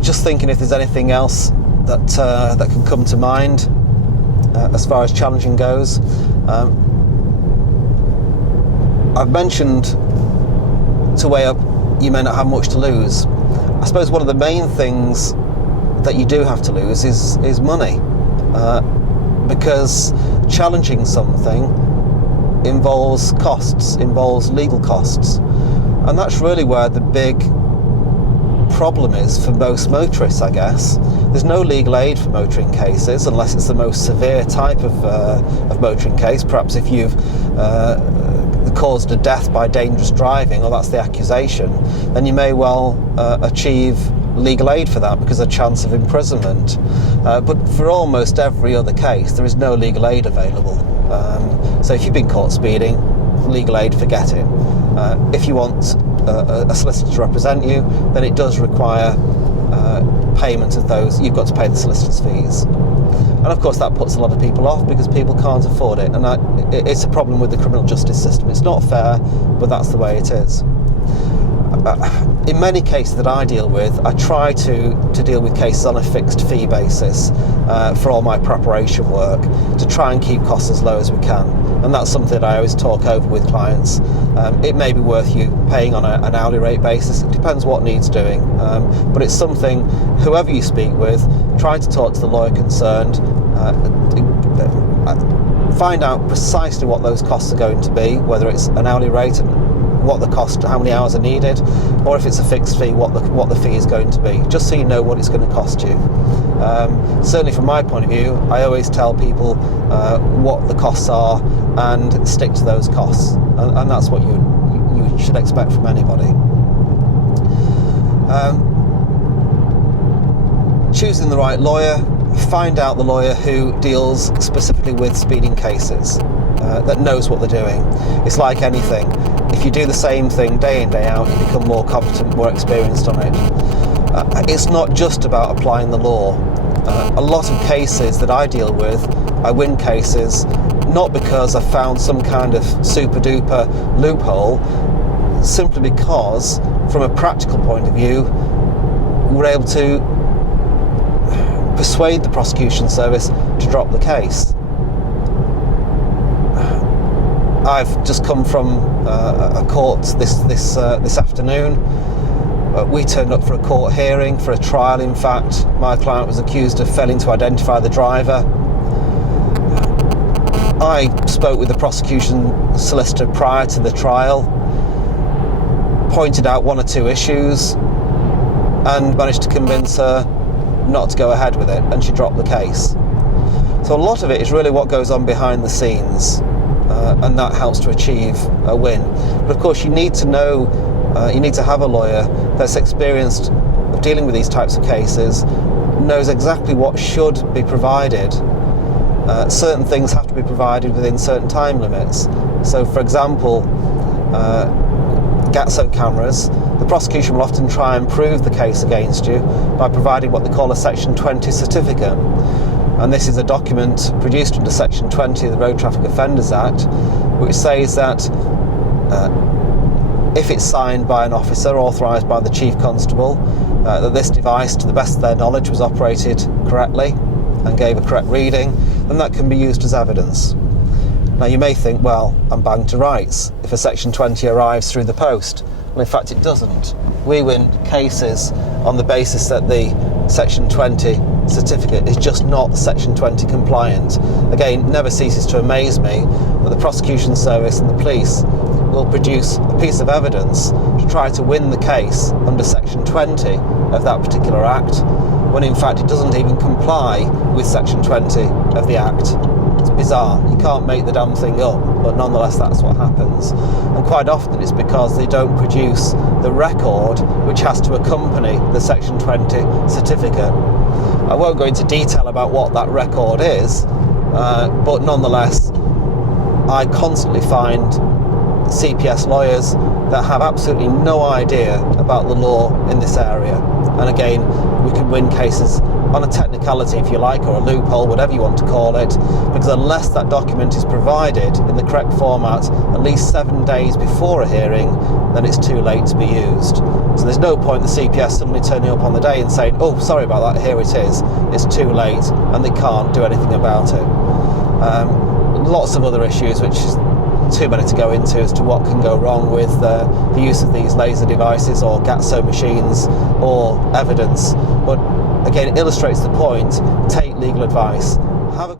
Just thinking if there's anything else that can come to mind as far as challenging goes. I've mentioned to weigh up, you may not have much to lose. I suppose one of the main things that you do have to lose is money, because challenging something involves costs, involves legal costs, and that's really where the big problem is for most motorists, I guess. There's no legal aid for motoring cases unless it's the most severe type of motoring case. Perhaps if you've caused a death by dangerous driving, or that's the accusation, then you may well achieve legal aid for that because of a chance of imprisonment. But for almost every other case, there is no legal aid available. So if you've been caught speeding, legal aid, forget it. If you want a solicitor to represent you, then it does require payment of those. You've got to pay the solicitor's fees. And of course that puts a lot of people off because people can't afford it, and it's a problem with the criminal justice system. It's not fair, but that's the way it is. In many cases that I deal with, I try to deal with cases on a fixed fee basis for all my preparation work, to try and keep costs as low as we can, and that's something that I always talk over with clients. It may be worth you paying on an hourly rate basis. It depends what needs doing, but it's something, whoever you speak with, try to talk to the lawyer concerned, find out precisely what those costs are going to be, whether it's an hourly rate and what the cost, how many hours are needed, or if it's a fixed fee, what the fee is going to be, just so you know what it's going to cost you. Certainly from my point of view, I always tell people what the costs are and stick to those costs, and that's what you should expect from anybody. Choosing the right lawyer, find out the lawyer who deals specifically with speeding cases, that knows what they're doing. It's like anything. If you do the same thing day in, day out, you become more competent, more experienced on it. It's not just about applying the law. A lot of cases that I deal with, I win cases not because I found some kind of super duper loophole, simply because from a practical point of view, we're able to persuade the prosecution service to drop the case. I've just come from a court this afternoon. We turned up for a court hearing, for a trial in fact. My client was accused of failing to identify the driver. I spoke with the prosecution solicitor prior to the trial, pointed out one or two issues, and managed to convince her not to go ahead with it, and she dropped the case. So a lot of it is really what goes on behind the scenes, and that helps to achieve a win. But of course you need to know, you need to have a lawyer that's experienced of dealing with these types of cases, knows exactly what should be provided. Certain things have to be provided within certain time limits. So for example, GATSO cameras, the prosecution will often try and prove the case against you by providing what they call a Section 20 certificate. And this is a document produced under Section 20 of the Road Traffic Offenders Act, which says that if it's signed by an officer authorised by the Chief Constable, that this device, to the best of their knowledge, was operated correctly and gave a correct reading, then that can be used as evidence. Now you may think, well, I'm banged to rights if a Section 20 arrives through the post. Well, in fact it doesn't. We win cases on the basis that the Section 20 certificate is just not Section 20 compliant. Again, it never ceases to amaze me that the prosecution service and the police will produce a piece of evidence to try to win the case under Section 20 of that particular act, when in fact it doesn't even comply with Section 20 of the act. It's bizarre. You can't make the damn thing up, but nonetheless that's what happens. And quite often it's because they don't produce the record which has to accompany the Section 20 certificate. I won't go into detail about what that record is, but nonetheless I constantly find CPS lawyers that have absolutely no idea about the law in this area. And again, we can win cases on a technicality, if you like, or a loophole, whatever you want to call it, because unless that document is provided in the correct format at least 7 days before a hearing, then it's too late to be used. So there's no point the CPS suddenly turning up on the day and saying, oh, sorry about that, here it is. It's too late, and they can't do anything about it. Lots of other issues, which is too many to go into, as to what can go wrong with the use of these laser devices or GATSO machines or evidence. But again, it illustrates the point: take legal advice. Have a